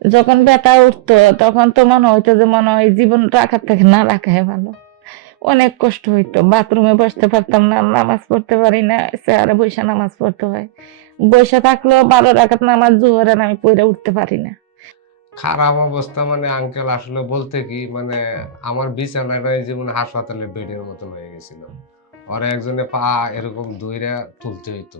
যখন ব্যথা উঠতো, তখন তো মনে হইতো যে মনে হয় জীবন রাখার থেকে না রাখাই ভালো। অনেক কষ্ট হইতো। বাথরুমে বসতে পারতাম না, নামাজ পড়তে পারি না, চেয়ারে বৈশা নামাজ পড়তে হয়। বৈশা থাকলেও বারো রাখাত নামাজ জোহরে আমি পড়ে উঠতে পারি না। খারাপ অবস্থা মানে আঙ্কেল আসলে বলতে কি মানে আমার বিছানাটাই যেমন হাসপাতালের বেডের মতন হয়ে গেছিল। আর একজনে পা এরকম দইরা তুলতে হইতো।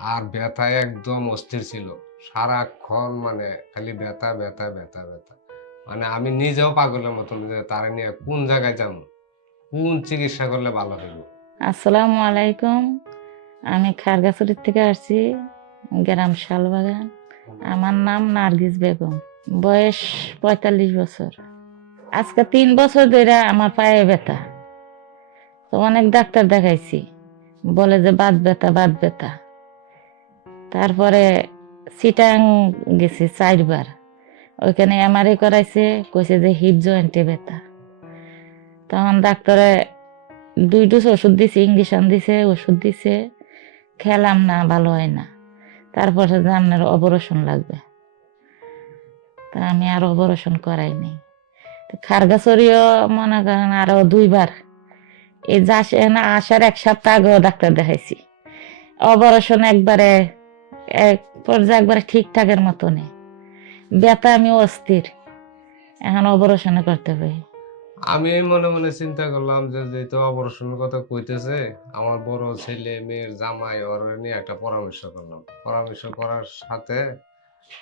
আর ব্যথায় একদম অস্থির ছিল। সারাক্ষণ মানে খালি ব্যথা ব্যথা ব্যথা ব্যথা। মানে আমি নিজেও পাগলের মতন যে তারা নিয়ে কোন জায়গায় যাব? কোন চিকিৎসা করলে ভালো হইব? আসসালামু আলাইকুম। আমি খারগাছড়ির থেকে আসছি, গ্রাম শালবাগান। আমার নাম নার্গিস বেগম। বয়স পঁয়তাল্লিশ বছর। আজকে তিন বছর ধরে আমার পায়ে ব্যথা। তো অনেক ডাক্তার দেখাইছি। বলে যে বাত ব্যথা বাত ব্যথা। তারপরে সিটাং গেছি চারবার। ওইখানে এম আর এমআরআই করাইছে, কইছে যে হিপ জয়েন্টে ব্যথা তখন ডাক্তারে দুই ডোজ ওষুধ দিছে ইঞ্জেকশন দিছে, ওষুধ দিছে, খেলাম না, ভালো হয় না। তারপরে যে আপনার অপারেশন লাগবে। তা আমি আর অপারেশন করাইনি তো খারগাছড়িও মনে করেন আরও দুইবার। এই যা না, আসার এক সপ্তাহ আগেও ডাক্তার দেখাইছি। অপারেশন একবারে এক পর্যায়ে একবারে ঠিকঠাকের মতো নেই ব্যথা আমি অস্থির। এখন অপারেশনে করতে পারি আমি মনে মনে চিন্তা করলাম যে যেহেতু অপারেশনের কথা কইতেছে, আমার বড় ছেলে, মেয়ের জামাই, ওর নিয়ে একটা পরামর্শ করলাম। পরামর্শ করার সাথে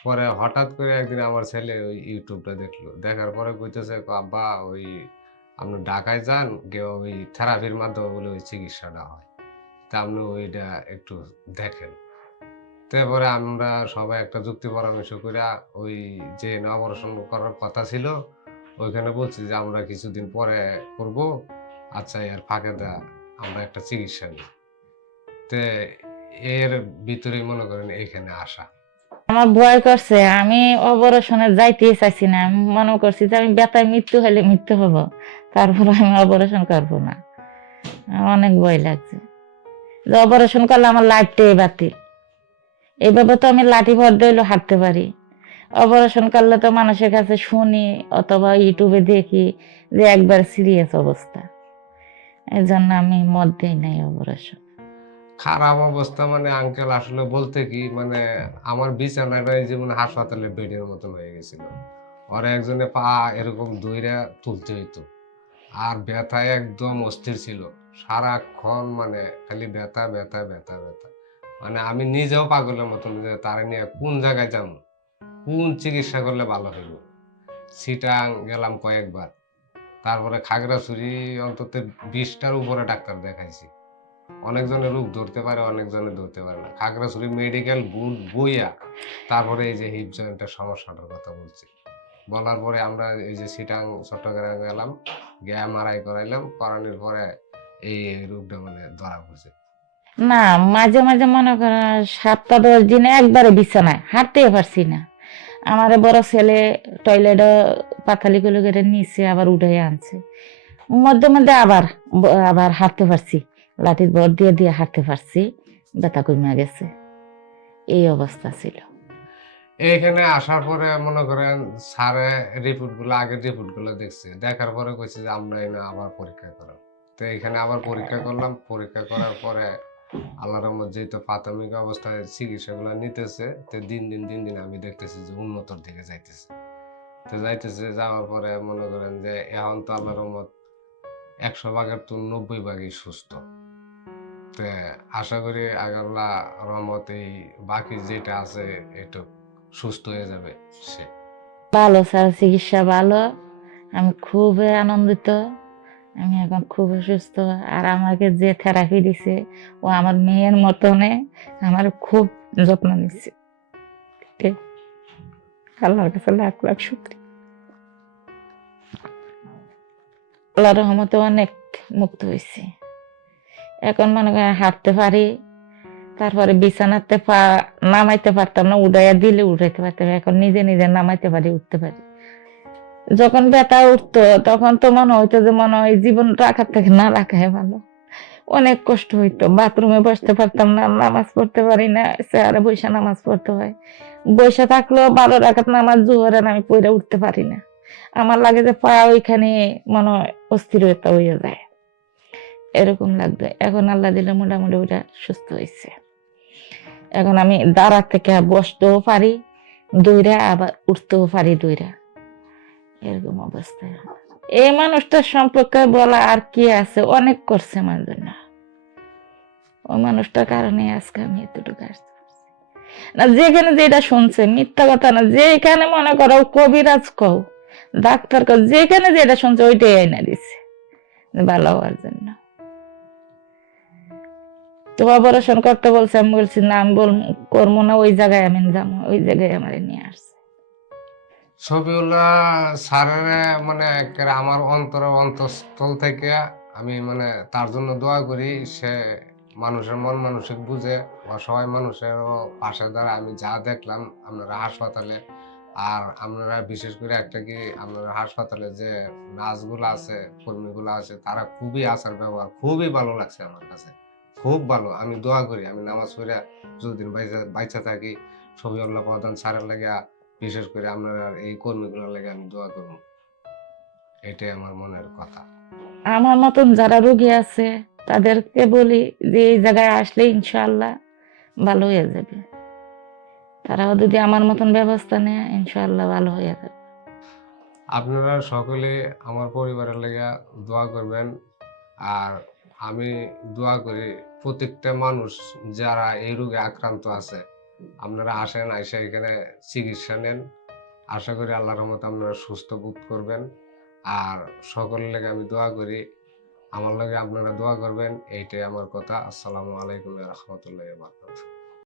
পরে হঠাৎ করে একদিন আমার ছেলে ওই ইউটিউবটা দেখল। দেখার পরে কইতেছে, "কো আব্বা, ওই আপনি ঢাকায় যান, গিয়ে ওই থেরাপির মাধ্যমে বলে ওই চিকিৎসাটা হয়। তা আপনি ওইটা একটু দেখেন। তারপরে আমরা সবাই একটা যুক্তি পরামর্শ করে ওই যে অপারেশন করার কথা ছিল, ওইখানে বলছি যে আমরা কিছুদিন পরে করব। আচ্ছা এর ফাঁকে দা আমরা একটা চিকিৎসা নিই। তে এর ভিতরে মনে করেন এখানে আসা। আমার ভয় করছে, আমি অপারেশনে যাইতে চাইছি না। আমি মনে করছি যে আমি ব্যথায় মৃত্যু হলে মৃত্যু হব, তারপর আমি অপারেশন করব না। অনেক ভয় লাগছে। যে অপারেশন করলে আমার লাইফটাই বাতিল। এইভাবে তো আমি লাঠি ভর দিলেও হাঁটতে পারি। অপারেশন করলে তো মানুষের কাছে শুনি অথবা ইউটিউবে দেখি যে একবার সিরিয়াস অবস্থা। এই জন্য আমি মত দিই নাই অপারেশন খারাপ অবস্থা মানে আঙ্কেল আসলে বলতে কি মানে আমার বিছানাটাই যেমন হাসপাতালের বেডের মতন হয়ে গেছিল। আর একজনে পা এরকম দইরা তুলতে হইতো। আর ব্যথায় একদম অস্থির ছিল। সারাক্ষণ মানে খালি ব্যথা ব্যথা ব্যথা ব্যথা। মানে আমি নিজেও পাগলের মতন যে তারা নিয়ে কোন জায়গায় যাব? কোন চিকিৎসা করলে ভালো হইব? সিটাং গেলাম কয়েকবার। তারপরে খাগড়াছড়ি অন্তত বিশটার উপরে ডাক্তার দেখাইছি। অনেকজনের রোগ ধরতে পারে, অনেকজনের ধরতে পারে না। খাগড়াছড়ি মেডিকেল বুট বইয়া তারপরে এই যে হিপ জয়েন্টের সমস্যাটার কথা বলছি। বলার পরে আমরা এই যে সিটাং চট্টগ্রামে গেলাম, গিয়ে এমআরআই করাইলাম, করানোর পরে এই রোগটা মানে ধরা পড়ছে। না, মাঝে মাঝে মনে করেন সাতটা দশ দিনে একবারে বিছানায় হাঁটতে পারছি না। আমার বড় ছেলে টয়লেটে পাতালি গুলো কেটে নিচে আবার উঠে আনছে। মধ্যে মধ্যে আবার আবার হাঁটতে পারছি, লাঠির বর দিয়ে দিয়ে হাঁটতে পারছি, ব্যথা কমে গেছে। এই অবস্থা ছিল। এইখানে আসার পরে মনে করেন স্যারে রিপোর্টগুলো, আগের রিপোর্টগুলো দেখছে। দেখার পরে কইছে যে আমরা এনে আবার পরীক্ষা করো তো এখানে আবার পরীক্ষা করলাম, পরীক্ষা করার পরে আল্লাহর রহমত যেহেতু প্রাথমিক অবস্থায় চিকিৎসা গুলো নিতেছে, তো দিন দিন দিন দিন আমি দেখতেছি যে উন্নতর দিকে যাইতেছে। তো যাইতেছে, যাওয়ার পরে মনে করেন যে এখন তো আল্লাহর রহমত একশো ভাগের তো নব্বই ভাগই সুস্থ। তো আশা করি আল্লাহ রহমত এই বাকি যেটা আছে একটু সুস্থ হয়ে যাবে সে। ভালো স্যার, চিকিৎসা ভালো। আমি খুবই আনন্দিত। এখন খুব সুস্থ আর আমাকে যে থেরাপি দিছে, ও আমার মেয়ের মতনে আমার খুব যত্ন নিচ্ছে। আল্লাহর কাছে লাখ লাখ শুক্রিয়া। আল্লাহর রহমতে অনেক মুক্ত হয়েছে এখন মনে করেন হাঁটতে পারি, তারপরে বিছানাতে পা নামাইতে পারতাম না, উড়াইয়া দিলে উঠাইতে পারতাম এখন নিজে নিজে নামাইতে পারি, উঠতে পারি। যখন ব্যথা উঠতো, তখন তো মনে হইতো যে মনে হয় জীবন রাখার থেকে না রাখাই ভালো। অনেক কষ্ট হইতো। বাথরুমে বসতে পারতাম না, নামাজ পড়তে পারি না, চেয়ারে বসে নামাজ পড়তে হয়। বসে থাকলেও বারো রাখাত নামাজ জোহরে আমি পড়ে উঠতে পারি না। আমার লাগে যে পা ওইখানে মনে হয় অস্থিরতা হয়ে যায়। এরকম লাগবে। এখন আল্লাহ দিলে মোটামুটি ওটা সুস্থ হয়েছে এখন আমি দাঁড়া থেকে বসতেও পারি, দইরা আবার উঠতেও পারি দইরা। এরকম অবস্থায় এই মানুষটার সম্পর্কে বলা আর কি আছে? অনেক করছে আমার জন্য। ওই মানুষটার কারণে আজকে আমি এতটুকু আসতে না, যেখানে যেটা শুনছে, মিথ্যা কথা না, যেখানে মনে করো কবিরাজ কও, ডাক্তার কও, যেখানে যেটা শুনছে ওইটাই আইনা দিছে। ভালো হওয়ার জন্য। তো অপারেশন করতে বলছে, আমি বলছি, না, আমি বল, করব না, ওই জায়গায় আমি যাব, ওই জায়গায় আমার নিয়ে আসছে। ছবিগুলা স্যারের মানে আমার অন্তর অন্তঃস্থল থেকে আমি মানে তার জন্য দোয়া করি, সে মানুষের মন মানসিক বুঝে অসহায় মানুষের পাশে দ্বারা আমি যা দেখলাম আপনারা হাসপাতালে, আর আপনারা বিশেষ করে একটা কি আপনারা হাসপাতালে যে নার্সগুলো আছে, কর্মীগুলো আছে, তারা খুবই আচার ব্যবহার, খুবই ভালো লাগছে আমার কাছে। খুব ভালো, আমি দোয়া করি, আমি নামাজ পড়ে যতদিন বাইচা বাইচা থাকি ছবি আল্লাহ প্রধান স্যারের লাগে বিশেষ করে আপনারা এই কর্মীগুলোর লাগে আমি দোয়া করব। এটাই আমার মনের কথা। আমার মতন যারা রোগী আছে তাদেরকে বলি যে এই জায়গায় আসলে ইনশাল্লাহ ভালো হয়ে যাবে। তারাও যদি আমার মতন ব্যবস্থা নেয় ইনশাল্লাহ ভালো হয়ে যাবে। আপনারা সকলে আমার পরিবারের লেগে দোয়া করবেন। আর আমি দোয়া করি প্রত্যেকটা মানুষ যারা এই রোগে আক্রান্ত আছে আপনারা আসেন, আইসা এখানে চিকিৎসা নেন। আশা করি আল্লাহর রহমত আপনারা সুস্থ বোধ করবেন। আর সকলের লেগে আমি দোয়া করি, আমার লগে আপনারা দোয়া করবেন, এইটাই আমার কথা। আসসালামু আলাইকুম রহমতুল্লাহ বারকাতুহু।